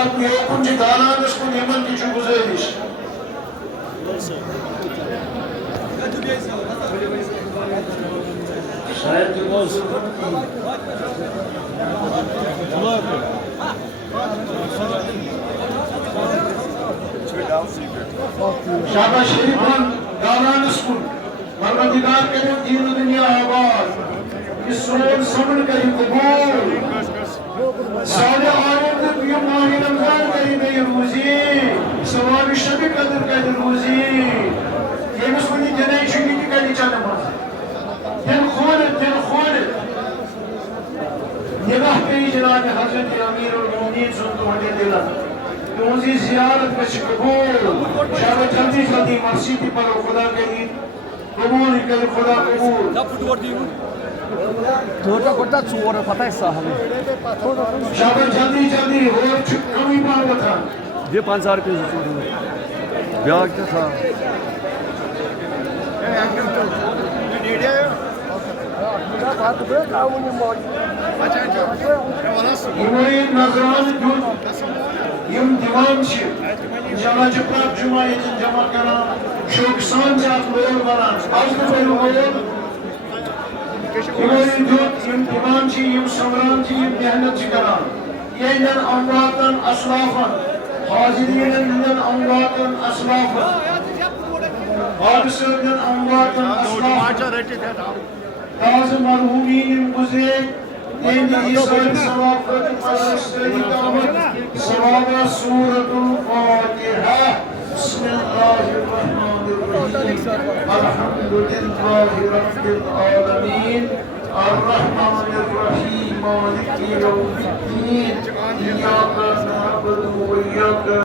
अपने कुछ दानानस को नियमन की गुजारिश शायद शाबाश शरीफान दानानस को परवरदिगार करे दीन दुनिया आबाद इस सोल समन करी कबूल सारे आलम के प्रिय माह रमजान करी गई रोजी सवाब शबी कदर करी रोजी ये मुस्लिम जने शुनी की करी चल नमाज दिल खोल निगाह पे जनाब हजरत अमीर और मोमिन सुन तो हटे दिला रोजी जियारत में कबूल शाबाश जल्दी मस्जिद पर खुदा के ईद कबूल करे खुदा कबूल Dörde kotta çuvala patay sahibi. शाबाश जल्दी और कमी पार बता ये 5000 रुपये चूड़ी ब्याज क्या था इमोइन नजरान जुन यम दिवान छ इंशाल्लाह जब जुमा जमा करा शौक सान जात लोग बनान आज तो लोग इमोइन जुन यम दिवान छ यम समरान छ यम मेहनत छ करा ये नन अमवातन असलाफन हाजिरीन नन अमवातन असलाफन हादिसन अमवातन असलाफन ताज मरहूमीन गुज़रे तेरी इसाल सवाब फरमास्ते कामत सवाब सूरतुल फातिहा बिस्मिल्लाहिर्रहमानिर्रहीम अल्हम्दुलिल्लाहि रब्बिल आलमीन अर्रहमानिर्रहीम मालिकि यौमिद्दीन इय्याका नअबुदु व इय्याका